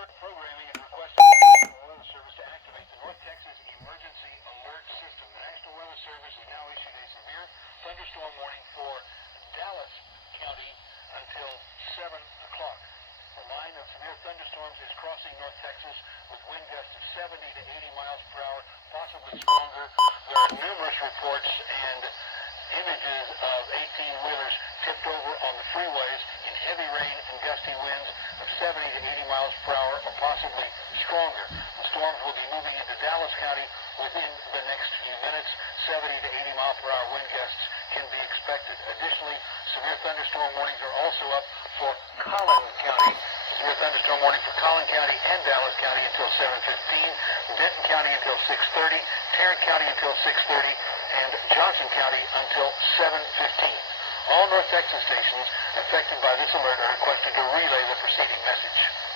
Programming is requested the National Weather Service to activate the North Texas Emergency Alert System. The National Weather Service has now issued a severe thunderstorm warning for Dallas County until 7 o'clock. The line of severe thunderstorms is crossing North Texas with wind gusts of 70 to 80 miles per hour, possibly stronger. There are numerous reports and images of 18-wheelers tipped over on the freeways in heavy rain and gusty winds of 70 to 80 miles per hour or possibly stronger. The storms will be moving into Dallas County within the next few minutes. 70 to 80 mile per hour wind gusts can be expected. Additionally, severe thunderstorm warnings are also up for Collin County. Severe thunderstorm warning for Collin County and Dallas County until 7:15, Denton County until 6:30, Tarrant County until 6:30, and Johnson County until 7:15. All North Texas stations affected by this alert are requested to relay the preceding message.